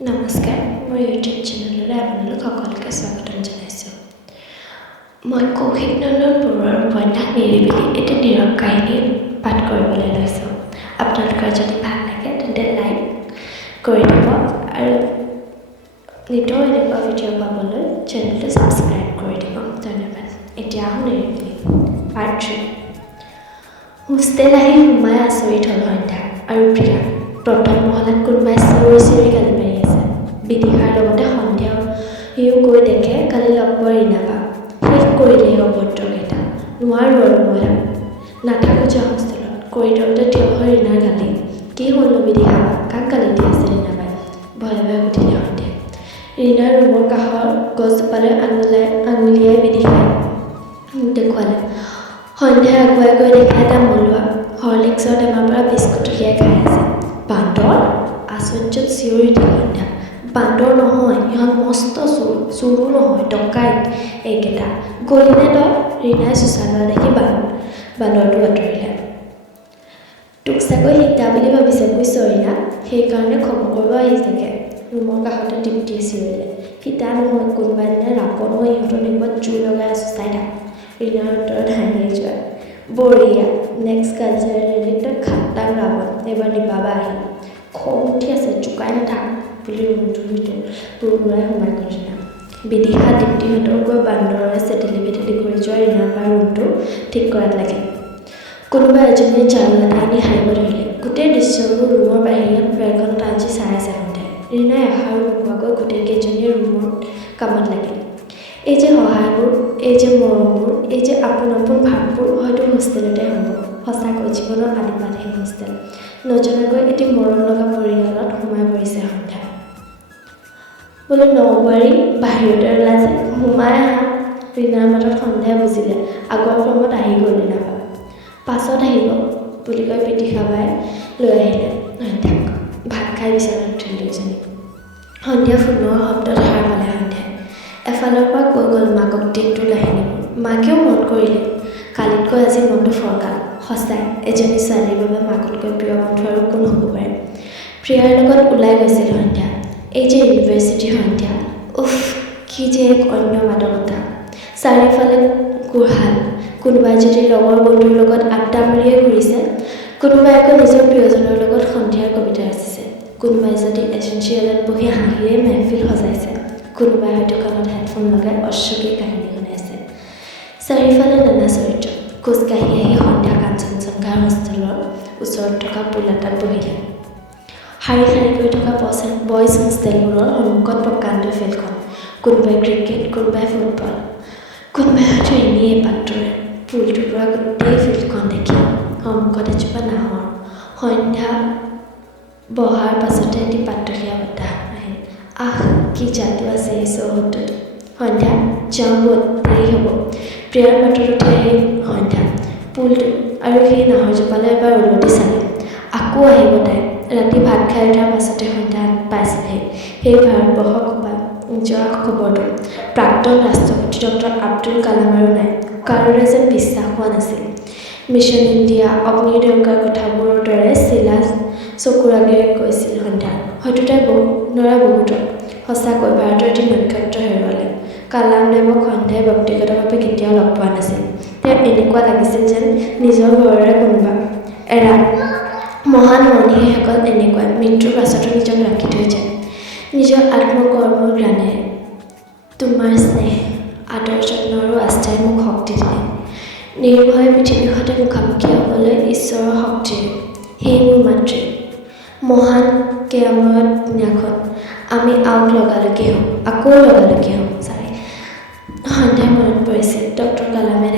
নমস্কাৰ, মোৰ ইউটিউব চেনেললৈ আপোনালোক সকলোকে স্বাগতম জনাইছোঁ। মই কৌশিক নন্দন বৰুৱাৰ উপন্যাস নিৰিবিলি এটি নীৰৱ কাহিনী পাঠ কৰিবলৈ লৈছোঁ। আপোনালোকৰ যদি ভাল লাগে তেন্তে লাইক কৰি দিব আৰু নিতৌ এনেকুৱা ভিডিঅ' পাবলৈ চেনেলটো ছাবস্ক্ৰাইব কৰি দিব। ধন্যবাদ। এতিয়া আহোঁ নিৰিবিলি পাৰ্ট 3। হোষ্টেল আহি সোমাই আচৰিত হ'ল সন্ধ্যা আৰু প্ৰিয়া। প্ৰথম মহলাত কোনোবাই চিঞৰি চিঞৰি গালি মাৰি আছে। বিদিশাৰ লগতে সন্ধ্যাও সিও গৈ দেখে কালি লগ পোৱা ৰীণাবা। শেষ কৰিলেই অভদ্ৰকেইটা। নোৱাৰোঁ আৰু মই নাথাকোঁ যে হোষ্টেলত। কৰিডৰতে থিয় হৈ ৰীণাৰ গালি। কি হ'লনো বিদিশাবা? কাক গালি দি আছে ৰীণাবাই? ভয়ে ভয়ে সুধিলে সন্ধ্যাই। ৰীণাৰ ৰুমৰ কাষৰ গছজোপালৈ আঙুলিয়াই বিদিশাই দেখুৱালে। সন্ধ্যাই আগুৱাই গৈ দেখে এটা মলুৱা হৰলিক্সৰ টেমাৰ পৰা বিস্কুট উলিয়াই খাই আছে। বান্দৰ? আশ্চৰ্যত চিঞৰি দিলে সন্ধ্যা। বান্দৰ নহয়, ইহঁত মস্ত চোৰো নহয়, ডকাইত এইকেইটা। গলিনে তই? ৰীণাই চোঁচা কৰা দেখি বান্দৰটো আঁতৰিলে। তোক চাগৈ সীতা বুলি ভাবিছে বুজিছ ৰীণা, সেইকাৰণে খবৰ কৰিব আহিছেগে। ৰুমৰ কাষতে তৃপ্তিয়ে চিঞৰিলে। সীতা নহয়, কোনোবা দিনা ৰাপন হৈ ইহঁতৰ নিমত জোৰ লগাই চোচাই থাক। ৰীণাৰ উত্তৰত হাঁহিয়ে যোৱা। বঢ়িয়া, নেক্সট কালচাৰেল ৰেলীত তই খাটাং ৰাৱণ। এইবাৰ নিপাবা আহিল। খং উঠি আছে, জোকাই নাথাক বুলি ৰুমটোৰ ভিতৰত পুৰপুৰাই সোমাই গ'ল ৰীণা। বিদিশা তৃপ্তিহঁতৰ গৈ বান্দৰৰে চেটেলি ভেটেলি কৰি যোৱা ৰীণাবাৰ ৰুমটো ঠিক কৰাত লাগিল। কোনোবা এজনীয়ে ঝাৰু এটা আনি সাৰিব ধৰিলে। গোটেই দৃশ্যবোৰ ৰুমৰ বাহিৰত বেৰখনত আজি চাই আছে সন্ধ্যাই। ৰীণাই এষাৰো নোকোৱাকৈ গোটেইকেইজনীয়ে ৰুমৰ কামত লাগিল। এই যে সহায়বোৰ, এই যে মৰমবোৰ, এই যে আপোন আপোন ভাৱবোৰ হয়তো হোষ্টেলতে হ'ব। সঁচাকৈ জীৱনৰ আদিপাত সেই হোষ্টেল। নজনাকৈ এটি মৰম লগা পৰিয়ালত সোমাই পৰিছে সন্ধ্যা। বোলো নবোৱাৰী বাহিৰতে ওলাই যায়, সোমাই আহা। ৰীণাৰ মাতত সন্ধ্যাই বুজিলে আগৰ ক্ৰমত আহি গ'ল ৰীণাবা। পাছত আহিব বুলি কৈ বিদিশাবাই লৈ আহিলে সন্ধ্যাক। ভাত খাই বিচনাত উঠিল দুয়োজনী। সন্ধ্যা ফোনৰ শব্দত সাৰ পালে সন্ধ্যাই। এফালৰ পৰা কৈ গ'ল মাকক দিনটোৰ কাহিনীবোৰ। মাকেও মন কৰিলে কালিতকৈ আজি মনটো ফৰকাল। সঁচাই এজনী ছোৱালীৰ বাবে মাকতকৈ প্ৰিয় বন্ধু আৰু কোন হ'ব পাৰে। প্ৰিয়াৰ লগত ওলাই গৈছিল সন্ধ্যা। এই যে ইউনিভাৰ্চিটিৰ সন্ধ্যা, উফ কি যে এক অন্য মাদকতা। চাৰিওফালে কোহাল। কোনোবাই যদি লগৰ বন্ধুৰ লগত আড্ডা মাৰিয়ে ঘূৰিছে, কোনোবাই আকৌ নিজৰ প্ৰিয়জনৰ লগত সন্ধিয়াৰ কবিতা ৰচিছে, কোনোবাই যদি এজেঞ্চিয়ালত বহি হাঁহিৰে মেহফিল সজাইছে, কোনোবাই হয়তো কাণত হেডফোন লগাই অশ্বকীৰ কাহিনী শুনাইছে। চাৰিওফালে নানা চৰিত্ৰ। খোজকাঢ়ি আহি সন্ধ্যা কাঞ্চনজংঘাৰ হোষ্টেলৰ ওচৰত থকা পুল এটাত বহিলে। শাৰী শাৰীকৈ থকা বয়জ হোষ্টেলবোৰৰ সন্মুখত প্ৰকাণ্ড ফিল্ডখন। কোনোবাই ক্ৰিকেট, কোনোবাই ফুটবল, কোনোবাই হয়তো এনেই এপাকটোৰে। পুলটোৰ পৰা গোটেই ফিল্ডখন দেখি সন্মুখত এজোপা নাহৰ। সন্ধ্যা বহাৰ পাছতে এটি পাতলীয়া বতাহ আহিল। আহ কি যাদু আছে এই চৌহদটোত। সন্ধ্যা যাওঁ ব'ল, দেৰি হ'ব। প্ৰিয়াৰ মাতত উঠি আহিল সন্ধ্যা। পুলটো আৰু সেই নাহৰজোপালৈ এবাৰ উলটি চালে। আকৌ আহিব তাই। ৰাতি ভাত খাই উঠাৰ পাছতে সন্ধ্যা পাইছিলেহি সেই ভাৰতবৰ্ষক যোৱা খবৰটো। প্ৰাক্তন ৰাষ্ট্ৰপতি ডক্টৰ আব্দুল কালাম আৰু নাই। কাৰোৰে যেন বিশ্বাস হোৱা নাছিল। মিছন ইণ্ডিয়া, অগ্নিৰ দেউকাৰ কথাবোৰৰ দৰে চিলা চকুৰ আগেৰে কৈছিল সন্ধ্যা। হয়তো তাই নৰা বহুতৰ। সঁচাকৈ ভাৰতৰ এটি নক্ষত্ৰ হেৰুৱালে। কালামদেৱক সন্ধ্যাই ব্যক্তিগতভাৱে কেতিয়াও লগ পোৱা নাছিল। তেওঁ এনেকুৱা লাগিছিল যেন নিজৰ ঘৰৰে কোনোবা এৰা। মহান মনীষীসকল এনেকুৱাই, মৃত্যুৰ পাছতো নিজক ৰাখি থৈ যায় নিজৰ আত্মকৰ্মৰ গ্ৰাণেৰে। তোমাৰ স্নেহ, আদৰ, যত্ন আৰু আস্থাই মোক শক্তি দিলে। নিৰ্ভয়ে পৃথিৱীৰ সৈতে মুখামুখি হ'বলৈ ঈশ্বৰৰ শক্তিৰে। সেয়ে মোৰ মাতৃ। মহান কেয়ামত দিনাখন আমি আওক লগালগি হ'ম, আকৌ লগালগি হ'ম। সন্ধ্যাৰ মনত পৰিছিল ডক্টৰ কালামে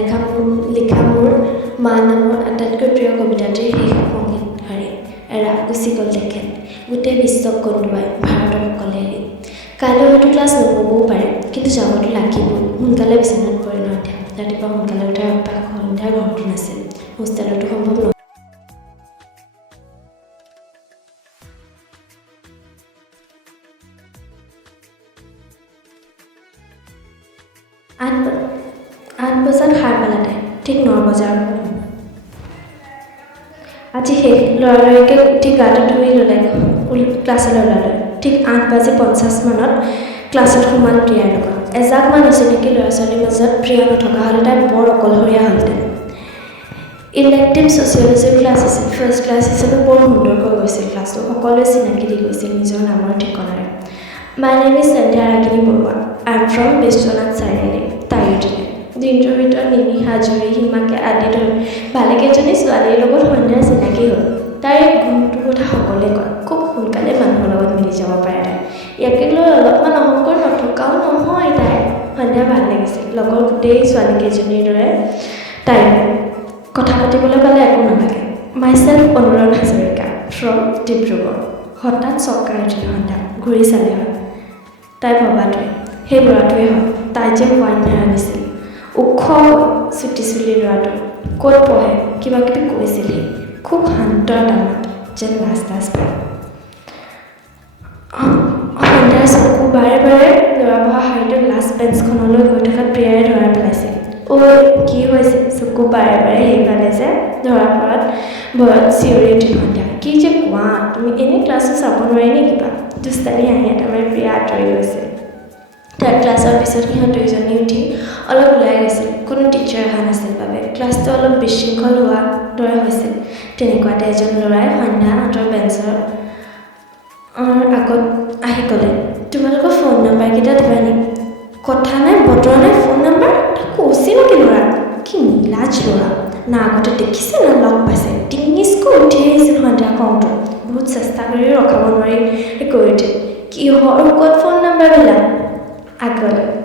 লিখা মোৰ মা নামৰ আটাইতকৈ প্ৰিয় কবিতাটিৰ শেষ সংগীত শাৰী। এৰা গুচি গ'ল তেখেত, গোটেই বিশ্বক কন্দুৱাই, ভাৰতক অকলে এৰি। কাইলৈ হয়তো ক্লাছ নহ'বও পাৰে, কিন্তু যাবতো লাগিবই। সোনকালে বিচনাত পৰিল সন্ধ্যা। ৰাতিপুৱা সোনকালে উঠাৰ অভ্যাস সন্ধ্যাৰ ঘৰতো নাছিল, হোষ্টেলতো সম্ভৱ নহয়। আঠ বজাত সাৰ পালে তাই, ঠিক 9 বজাৰ। আজি শেষ। লৰালৰিকৈ উঠি গাটো ধুই ল'লে, ক্লাছলৈ ওলালে। ঠিক 8:50 মানত ক্লাছত সোমাল প্ৰিয়াৰ লগত এজাকমান অচিনাকি ল'ৰা ছোৱালীৰ মাজত প্ৰিয়া নথকা হ'লে তাই বৰ অকলশৰীয়া হ'লহেঁতেন ইলেক্টিভ ছ'চিয়লজিৰ ক্লাছ আছিল ফাৰ্ষ্ট ক্লাছ হিচাপে বৰ সুন্দৰকৈ গৈছিল ক্লাছটো সকলোৱে চিনাকি দি গৈছিল নিজৰ নামৰ ঠিকনাৰে my name is Sandhya Ragini Barua I am from Biswanath Chariali তাইৰ দিনে দিনটোৰ ভিতৰত নিমি হাজৰি হিমাকে আদি ধৰি ভালেকেইজনী ছোৱালীৰ লগত সন্ধ্যাৰ চিনাকি হ'ল তাইৰ এই গুণটোৰ কথা সকলোৱে কয় খুব সোনকালে মানুহৰ লগত মিলি যাব পাৰে তাই ইয়াকে লৈ অলপমান অহংকাৰ নথকাও নহয় তাই সন্ধ্যা ভাল লাগিছিল লগৰ গোটেই ছোৱালীকেইজনীৰ দৰে তাইৰ কথা পাতিবলৈ পালে একো নালাগে মাইছেল্ফ অনুৰাগ হাজৰিকা ফ্ৰম ডিব্ৰুগড় হঠাৎ চক্কাৰ উঠিল সন্ধ্যা ঘূৰি চালে হয় তাই ভবাটোৱে সেই ল'ৰাটোৱে হয় তাই যে হোৱাইট হেয়াৰ আনিছিল ওখ চুটি চুলি ল'ৰাটো ক'ত পঢ়ে কিবা কিবি কৈছিলহি খুব শান্ত দামত যেন লাজ লাজ পায় সন্ধ্যাৰ চকু বাৰে বাৰে ল'ৰা বহা শাৰীটোৰ লাষ্ট বেঞ্চখনলৈ গৈ থকাত প্ৰিয়াই ধৰা পেলাইছিল ঐ কি হৈছে চকু বাৰে বাৰে সেইফালে যে ধৰা পৰাত ভয়ত চিঞৰি উঠিল সন্ধ্যা কি যে কোৱা তুমি এনেই ক্লাছত চাব নোৱাৰি নে কিবা দুষ্টালি হাঁহি এটা মাৰি প্ৰিয়া আঁতৰি গৈছিল তাৰ ক্লাছৰ পিছত সিহঁত দুয়োজনী উঠি অলপ ওলাই গৈছিল কোনো টিচাৰ অহা নাছিল বাবে ক্লাছটো অলপ বিশৃংখল হোৱাৰ দৰে হৈছিল তেনেকুৱাতে এজন ল'ৰাই সন্ধ্যাহঁতৰ বেঞ্চৰ আগত আহি ক'লে তোমালোকৰ ফোন নাম্বাৰকেইটা দিবা নি কথা নাই বতৰা নাই ফোন নাম্বাৰ তাকো অচিনাকি ল'ৰা কি নিলাজ ল'ৰা না আগতে দেখিছে না লগ পাইছে টিঙিচকৈ উঠি আহিছিল সন্ধ্যা খংটো বহুত চেষ্টা কৰি ৰখাব নোৱাৰি কৈ উঠিল কিহৰ ক'ত ফোন নাম্বাৰবিলাক আগলৈ